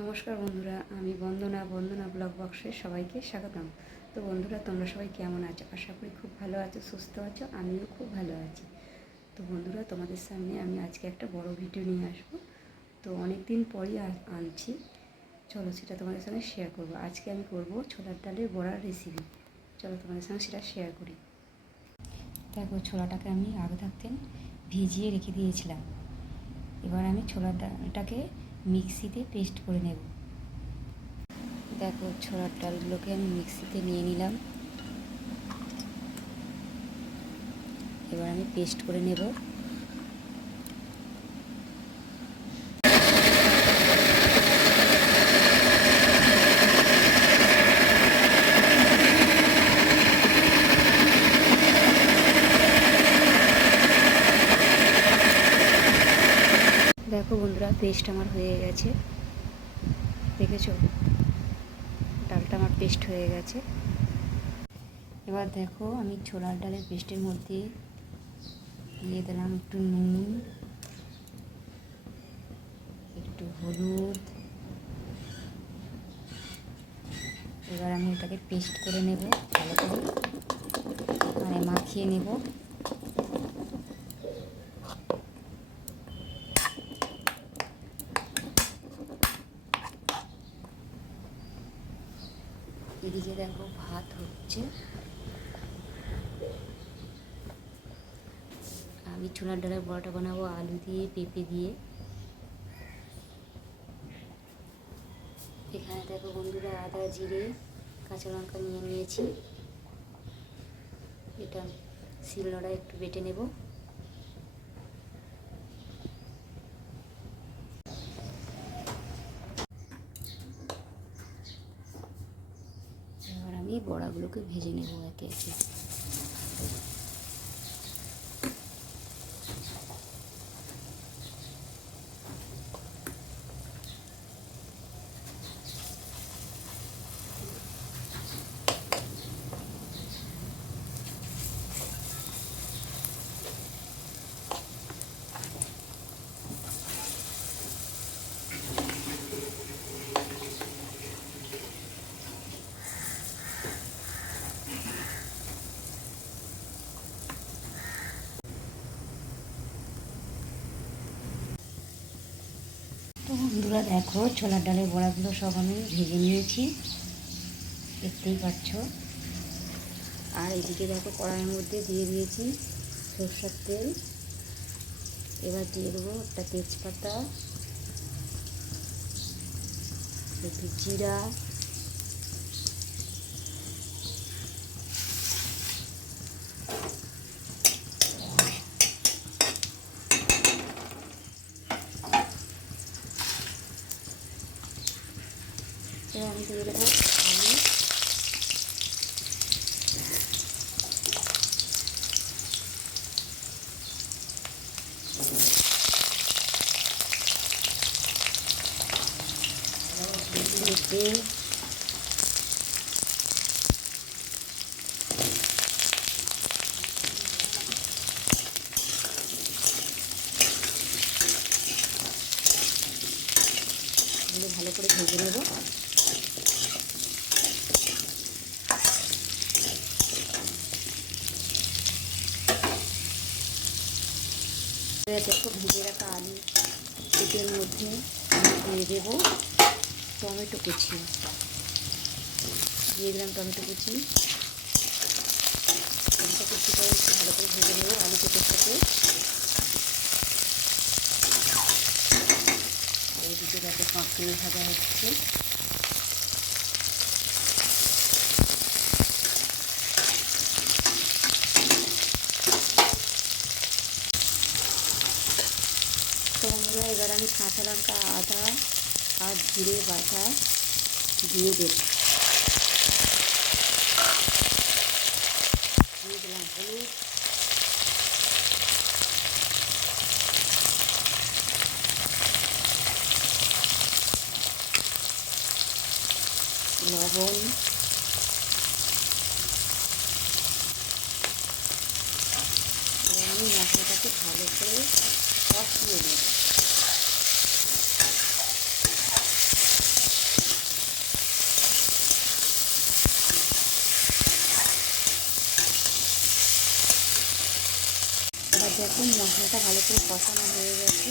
নমস্কার বন্ধুরা, আমি বন্দনা ব্লগ বক্সে সবাইকে স্বাগতম। তো বন্ধুরা, তোমরা সবাই কেমন আছো? আশা করি খুব ভালো আছো, সুস্থ আছো। আমিও খুব ভালো আছি। তো বন্ধুরা, তোমাদের সামনে আমি আজকে একটা বড় ভিডিও নিয়ে আসবো। তো অনেক দিন পরই আনছি, চলো সেটা তোমাদের সঙ্গে শেয়ার করব। আজকে আমি করব ছোলার ডালের বড়ার রেসিপি। চলো তোমাদের সঙ্গে সেটা শেয়ার করি। দেখো, ছোলাটাকে আমি আগে থাকতে ভিজিয়ে রেখে দিয়েছিলাম। এবার আমি ছোলার ডালটাকে মিক্সিতে পেস্ট করে নেব। দেখো, ছোলার ডালগুলোকে আমি মিক্সিতে নিয়ে নিলাম। এবার আমি পেস্ট করে নেব। দেখো বন্ধুরা, পেস্ট আমার হয়ে গেছে। দেখেছো, ডালটা আমার পেস্ট হয়ে গেছে। এবার দেখো, আমি ছোলার ডালের পেস্টের মধ্যে দিয়ে দিলাম একটু নুন, একটু হলুদ। এবার আমি এটাকে পেস্ট করে নেব, ভালো করে মানে মাখিয়ে নেব। এদিকে দেখো, ভাত হচ্ছে। আমি ছোলার ডালের বড়াটা বানাবো আলু দিয়ে, পেঁপে দিয়ে। এখানে দেখো বন্ধুরা, আদা, জিরে, কাঁচা লঙ্কা নিয়ে নিয়েছি। এটা শিলনোড়ায় একটু বেটে নেব। এবার আমি বড়াগুলোকে ভেজে নেব একে একে। তো বন্ধুরা দেখো, ছোলার ডালের বড়াগুলো সব আমি ভেজে নিয়েছি, দেখতেই পাচ্ছ। আর এদিকে দেখো, কড়াইয়ের মধ্যে দিয়ে দিয়েছি সরষের তেল। এবার দিয়ে দেবো একটা তেজপাতা, একটু জিরা, এবার আমি দিয়ে দেবো আলু। পেঁপে, ভালো করে ভেজে নেব। দেখো, ভেজে রাখা আলু পেঁপের মধ্যে আমি দিয়ে দেবো টমেটো কুচি। দিয়ে দিলাম টমেটো কুচি। টমেটো কুচি করে একটু ভালো করে ভেজে নেব আলু পেঁপের সাথে। এইদিকে দেখো, কাঁকড়ি ভাজা হচ্ছে। তো বন্ধুরা, এবার আমি কাঁচা লঙ্কা, আদা আর জিরে বাটা দিয়ে দেব। দিয়ে দিলাম হলুদ, লবণ, এবার আমি মশলাটাকে ভালো করে কষিয়ে নেব। দেখো মশলাটা ভালো করে কষানো হয়ে গেছে।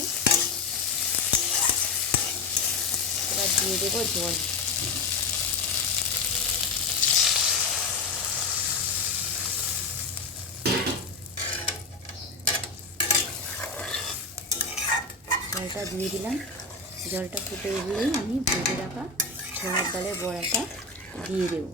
এবার দিয়ে দেবো জল। জলটা দিয়ে দিলাম। জলটা ফুটে উঠলেই আমি ভেজে রাখা ছোলার ডালের বড়াটা দিয়ে দেব।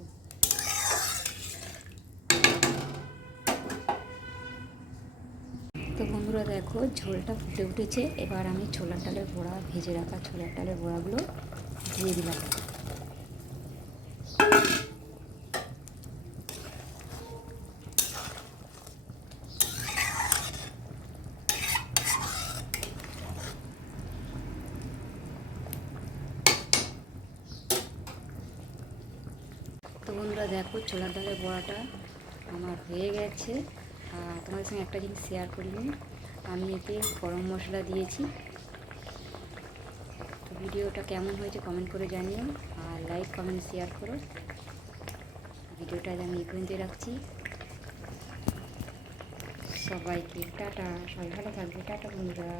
তো বন্ধুরা দেখো ঝোলটা ফুটে উঠেছে। এবার আমি ছোলার ডালের বড়া, ভেজে রাখা ছোলার ডালের বড়াগুলো দিয়ে দিলাম। তো বন্ধুরা দেখো ছোলার ডালের বড়াটা আমার হয়ে গেছে। আর তোমাদের সঙ্গে একটা জিনিস শেয়ার করিনি, আমি এতে গরম মশলা দিয়েছি। তো ভিডিওটা কেমন হয়েছে কমেন্ট করে জানিও, আর লাইক কমেন্ট শেয়ার করো। ভিডিওটা আমি এই পর্যন্ত রাখছি। সবাইকে টাটা, সবাই ভালো থাকবে, টাটা বন্ধুরা।